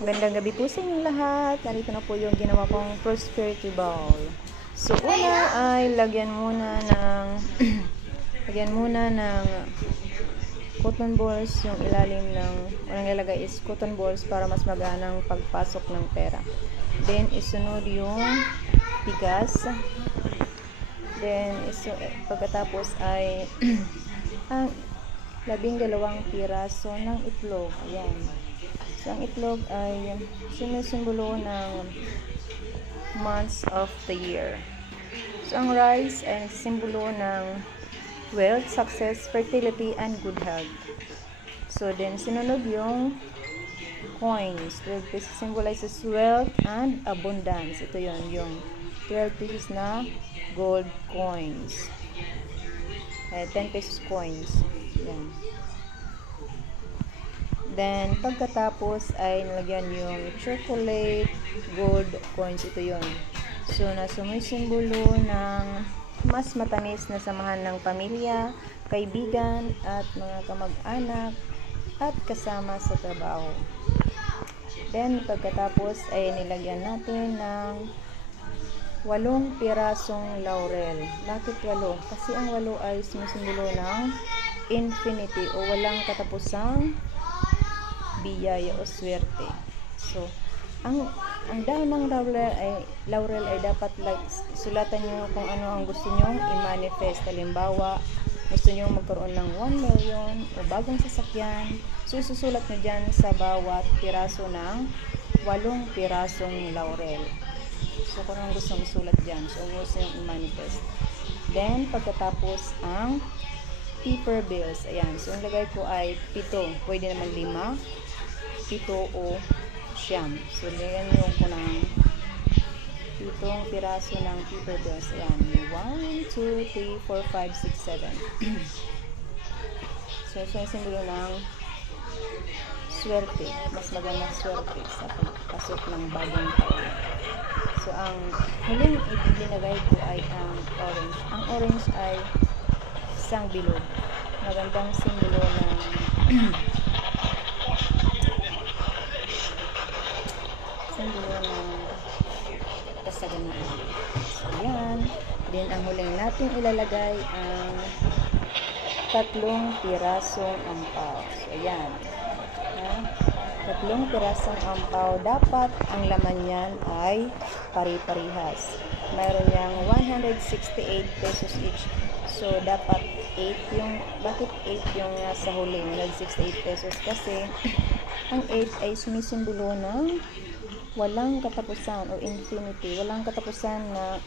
Magandang gabi po sa inyong lahat. Narito na po yung ginawa kong prosperity bowl. So, una ay lagyan muna ng cotton balls yung ilalim ng unang ilalagay is cotton balls para mas maganang pagpasok ng pera. Then, isunod yung bigas. Then, pagkatapos ay ang 12 piraso ng itlog. Ayan. So, ang itlog ay sinisimbolo ng months of the year. So, ang rice ay simbolo ng wealth, success, fertility, and good health. So, then, sinunod yung coins. 12 pesos symbolizes wealth and abundance. Ito yon yung 12 pesos na gold coins. 10 pesos coins. Yan. Then, pagkatapos ay nilagyan yung chocolate gold coins. Ito yon. So, na sumisimbolo ng mas matamis na samahan ng pamilya, kaibigan, at mga kamag-anak at kasama sa trabaho. Then, pagkatapos ay nilagyan natin ng 8 pirasong laurel. Bakit 8? Kasi ang 8 ay sumisimbolo ng infinity o walang katapusang biyaya o swerte. So, ang dahon ng laurel ay dapat sulatan nyo kung ano ang gusto nyo i-manifest. Halimbawa, gusto nyo magkaroon ng 1 million o bagong sasakyan. So, isusulat nyo dyan sa bawat piraso ng 8 pirasong laurel. So, kung anong gusto nyo isulat dyan. So, gusto nyo i-manifest. Then, pagkatapos ang paper bills. Ayan. So, ang lagay ko ay 7. Pwede naman 5. 7 o 9. So, lagyan nyo ko ng 7 piraso ng paper bills. Ayan. 1, 2, 3, 4, 5, 6, 7. So, ito yung simbolo ng swerte. Mas magandang swerte sa pagpasok ng bagong taon. So, ang huling ilinagay ko ay ang orange. Ang orange ay isang bilog. Magandang simbolo ng kasaganaan. So, yan. Then, ang huling natin ilalagay ang 3 pirasong ampaw. So, yan. 3 pirasong ampaw. Dapat ang laman yan ay pari-parihas. Mayroon niyang 168 pesos each. So, dapat 8 yung, bakit 8 yung sa huli? 168 pesos kasi ang 8 ay sumisimbolo ng walang katapusan o infinity. Walang katapusan na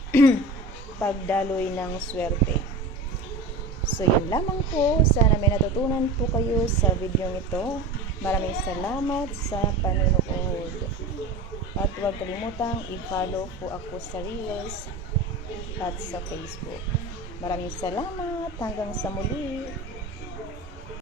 pagdaloy ng swerte. So, yun lamang po. Sana may natutunan po kayo sa video ito. Maraming salamat sa panonood. At huwag kalimutang i-follow po ako sa Reels at sa Facebook. Maraming salamat. Hanggang sa muli.